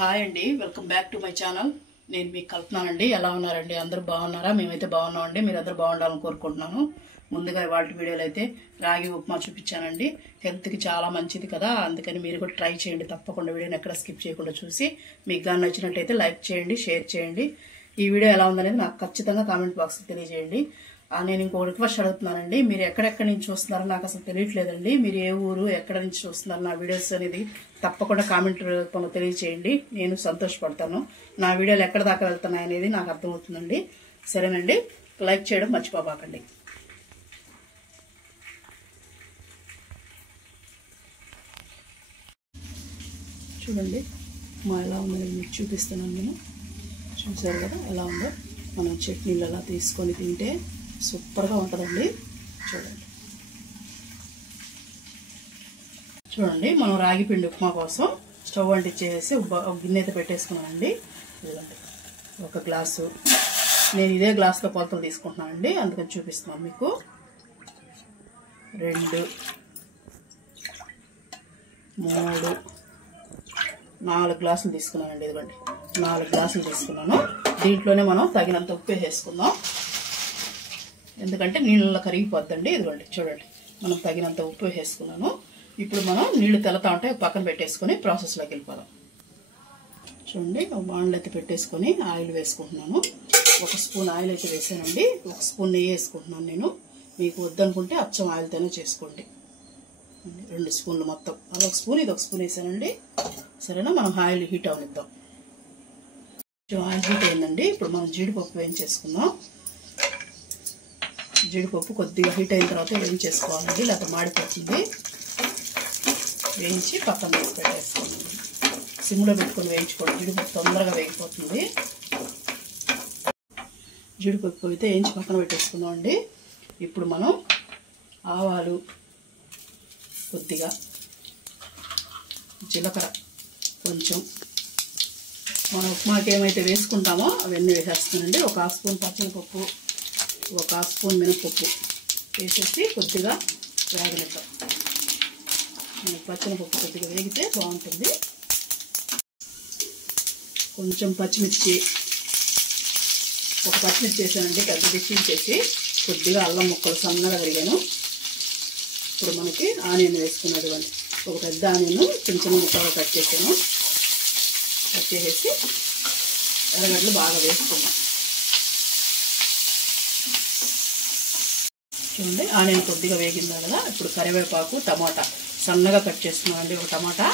Hi అండి, welcome back to my channel. నేను మీకు కల్పనానండి. ఎలా ఉన్నారండి? అందరూ బాగున్నారా? మేమైతే బాగున్నామండి. మీరు అందరూ బాగుండాలని కోరుకుంటున్నాను. ముందుగా వాళ్ళ వీడియోలో అయితే రాగి ఉప్మా చూపించానండి. హెల్త్కి చాలా మంచిది కదా, అందుకని మీరు కూడా ట్రై చేయండి. తప్పకుండా వీడియోని ఎక్కడ స్కిప్ చేయకుండా చూసి మీకు కానీ నచ్చినట్టయితే లైక్ చేయండి, షేర్ చేయండి. ఈ వీడియో ఎలా ఉందనేది నాకు ఖచ్చితంగా కామెంట్ బాక్స్లో తెలియజేయండి. నేను ఇంకో రిక్వెస్ట్ అడుగుతున్నానండి. మీరు ఎక్కడెక్కడి నుంచి చూస్తున్నారో నాకు అసలు తెలియట్లేదండి. మీరు ఏ ఊరు, ఎక్కడ నుంచి చూస్తున్నారు నా వీడియోస్ అనేది తప్పకుండా కామెంట్ రూపంలో తెలియజేయండి. నేను సంతోషపడతాను. నా వీడియోలు ఎక్కడ దాకా వెళ్తున్నాయి అనేది నాకు అర్థమవుతుందండి. సరేనండి, లైక్ చేయడం మర్చిపోబాకండి. చూడండి మా ఎలా ఉందని మీకు చూపిస్తున్నాను. నేను చూసారు కదా ఎలా ఉందో. మనం చట్నీలు అలా తీసుకొని తింటే సూపర్గా ఉంటుందండి. చూడండి మనం రాగి పిండి ఉప్మా కోసం స్టవ్ అంటించేసి ఒక గిన్నె అయితే పెట్టేసుకున్నానండి. ఇదిగోండి ఒక గ్లాసు. నేను ఇదే గ్లాసులో కొలతలు తీసుకుంటున్నానండి, అందుకని చూపిస్తున్నాను మీకు. 2, 3, 4 గ్లాసులు తీసుకున్నానండి. ఇదిగోండి 4 గ్లాసులు తీసుకున్నాను. దీంట్లోనే మనం తగినంత ఉప్పు వేసుకుందాం, ఎందుకంటే నీళ్ళలో కరిగిపోద్దండి. ఇదిగోండి చూడండి మనం తగినంత ఉప్పు వేసుకున్నాను. ఇప్పుడు మనం నీళ్లు తెల్లతా ఉంటే పక్కన పెట్టేసుకొని ప్రాసెస్లోకి వెళ్ళిపోదాం. చూడండి ఒక బాండ్లు అయితే పెట్టేసుకొని ఆయిల్ వేసుకుంటున్నాను. 1 స్పూన్ ఆయిల్ అయితే వేసానండి. 1 స్పూన్ నెయ్యి వేసుకుంటున్నాను నేను. మీకు వద్దనుకుంటే అచ్చం ఆయిల్తోనే చేసుకోండి. 2 స్పూన్లు మొత్తం, అదొక స్పూన్ ఇదొక స్పూన్ వేసానండి. సరేనా, మనం ఆయిల్ హీట్ అవనిద్దాం. ఆయిల్ హీట్ అయిందండి. ఇప్పుడు మనం జీడిపప్పు వేయించేసుకుందాం. జీడిపప్పు కొద్దిగా హీట్ అయిన తర్వాత వేయించేసుకోవాలండి, లేకపోతే మాడిపోతుంది. వేయించి పక్కన పెట్టేసుకోండి. సిమ్లో పెట్టుకొని వేయించుకోండి, జీడిపప్పు తొందరగా వేగిపోతుంది. జీడిపప్పు అయితే వేయించి పక్కన పెట్టేసుకుందాం అండి. ఇప్పుడు మనం ఆవాలు కొద్దిగా, జీలకర్ర కొంచెం, మనం ఉప్మాకి ఏమైతే వేసుకుంటామో అవన్నీ వేసేస్తానండి. 1/2 స్పూన్ పచ్చనిపప్పు, 1/2 స్పూన్ మినపప్పు వేసేసి కొద్దిగా వేగనిద్దాం. పచ్చనిపప్పు కొద్దిగా వేగితే బాగుంటుంది. కొంచెం పచ్చిమిర్చి, ఒక పచ్చిమిర్చి వేసానండి పెద్దది చీల్చేసి. కొద్దిగా అల్లం ముక్కలు సన్నగా తరిగాను. ఇప్పుడు మనకి ఆనియన్ వేసుకున్నది అని ఒక పెద్ద ఆనియన్ చిన్న చిన్న ముక్కలు కట్ చేసాను. కట్ చేసేసి ఎర్రగడ్డలు బాగా వేసుకున్నాం. చూడండి ఆనియన్ కొద్దిగా వేగిందా కదా. ఇప్పుడు కరివేపాకు, టమాటా సన్నగా కట్ చేసుకున్నామండి. ఒక టమాటా,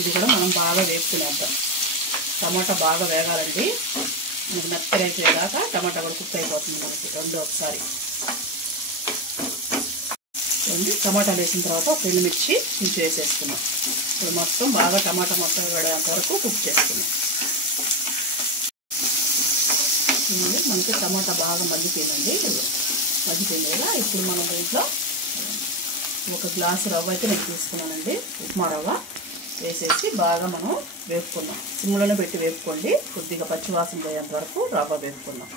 ఇది కూడా మనం బాగా వేపుకునేద్దాం. టమాటా బాగా వేగాలండి, మనకి మెత్తగా అయిపోయేదాకా టమాటా కూడా కుక్ అయిపోతుంది మనకి. రెండు ఒకసారి చూడండి. టమాటాలు వేసిన తర్వాత ఒక ఎండుమిర్చి కొంచెం వేసేసుకున్నాం. ఇప్పుడు మొత్తం బాగా టమాటా మొత్తం వేడేంత వరకు కుక్ చేసుకున్నాం. చూడండి మనకి టమాటా బాగా మగ్గిపోయిందండి. మగ్గిపోయింది కదా. ఇప్పుడు మనం దీంట్లో 1 గ్లాసు రవ్వ అయితే నేను తీసుకున్నానండి, ఉప్మా రవ్వ వేసేసి బాగా మనం వేపుకున్నాం. సిమ్లోనే పెట్టి వేపుకోండి, కొద్దిగా పచ్చివాసన పోయేంత వరకు రవ్వ వేపుకున్నాం.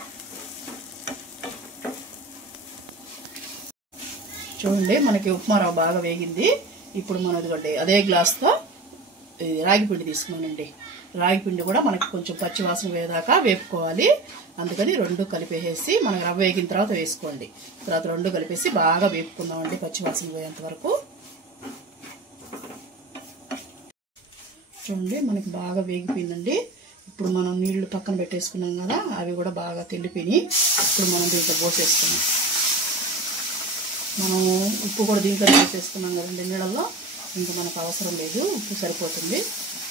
చూడండి మనకి ఉప్మా రవ్వ బాగా వేగింది. ఇప్పుడు మనం ఇదిగోండి అదే గ్లాస్తో రాగి పిండి తీసుకున్నానండి. రాగి పిండి కూడా మనకి కొంచెం పచ్చివాసన వేదాకా వేపుకోవాలి, అందుకని 2 కలిపేసి మనకి రవ్వ వేగిన తర్వాత వేసుకోండి. తర్వాత 2 కలిపేసి బాగా వేపుకుందామండి పచ్చివాసన పోయేంత వరకు. చూడండి మనకి బాగా వేగిపోయిందండి. ఇప్పుడు మనం నీళ్లు పక్కన పెట్టేసుకున్నాం కదా, అవి కూడా బాగా తెల్లిపోయి ఇప్పుడు మనం దీంట్లో పోసేసుకున్నాం. మనం ఉప్పు కూడా దీంట్లో వేసేసుకున్నాం కదండి నీళ్ళల్లో, ఇంకా మనకు అవసరం లేదు, ఉప్పు సరిపోతుంది.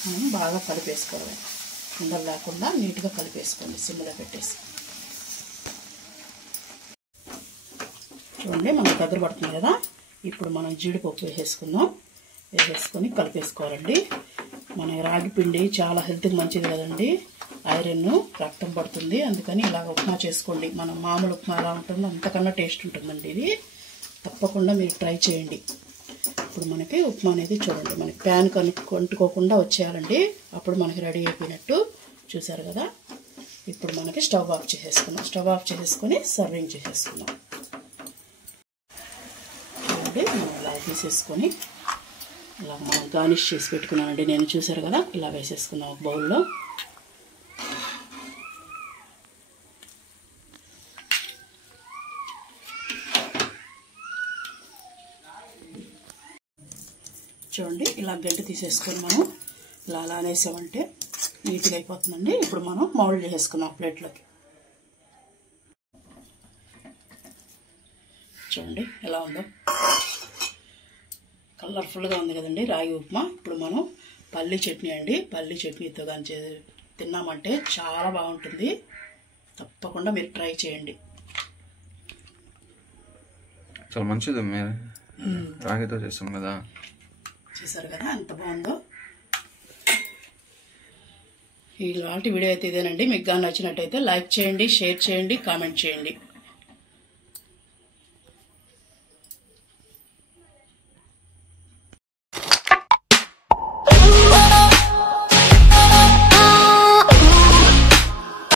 మనం బాగా కలిపేసుకోవాలి, ఉండలు లేకుండా నీట్గా కలిపేసుకోండి సిమ్లో పెట్టేసి. చూడండి మనకు దగ్గర పడుతుంది కదా. ఇప్పుడు మనం జీడిపప్పు వేసేసుకుందాం. వేసేసుకొని కలిపేసుకోవాలండి. మన రాగి పిండి చాలా హెల్త్కి మంచిది కదండి, ఐరన్, రక్తం పడుతుంది. అందుకని ఇలాగ ఉప్మా చేసుకోండి. మనం మామూలు ఉప్మా ఎలా ఉంటుందో అంతకన్నా టేస్ట్ ఉంటుందండి ఇది. తప్పకుండా మీరు ట్రై చేయండి. ఇప్పుడు మనకి ఉప్మా అనేది చూడండి మనకి ప్యాన్ కంటుకోకుండా వచ్చేయాలండి, అప్పుడు మనకి రెడీ అయిపోయినట్టు. చూసారు కదా. ఇప్పుడు మనకి స్టవ్ ఆఫ్ చేసేసుకున్నాం. స్టవ్ ఆఫ్ చేసేసుకొని సర్వింగ్ చేసేసుకున్నాం. చూడండి మనం ఇలా తీసేసుకొని ఇలా మనం గార్నిష్ చేసి పెట్టుకున్నానండి నేను, చూసారు కదా. ఇలా వేసేసుకుందాం ఒక బౌల్లో. చూడండి ఇలా గంటి తీసేసుకొని మనం ఇలా అలా అనేసామంటే నీట్గా అయిపోతుందండి. ఇప్పుడు మనం మౌల్డ్ చేసుకుందాం ప్లేట్లోకి. చూడండి ఎలా ఉందో, కలర్ఫుల్గా ఉంది కదండి రాగి ఉప్మా. ఇప్పుడు మనం పల్లి చట్నీ అండి, పల్లి చట్నీతో కానీ తిన్నామంటే చాలా బాగుంటుంది. తప్పకుండా మీరు ట్రై చేయండి. చాలా మంచిది, మీరు రాగితో చేస్తాం కదా. చూసారు కదా ఎంత బాగుందో. ఇలాంటి వీడియో అయితే ఇదేనండి. మీకు కానీ నచ్చినట్టయితే లైక్ చేయండి, షేర్ చేయండి, కామెంట్ చేయండి.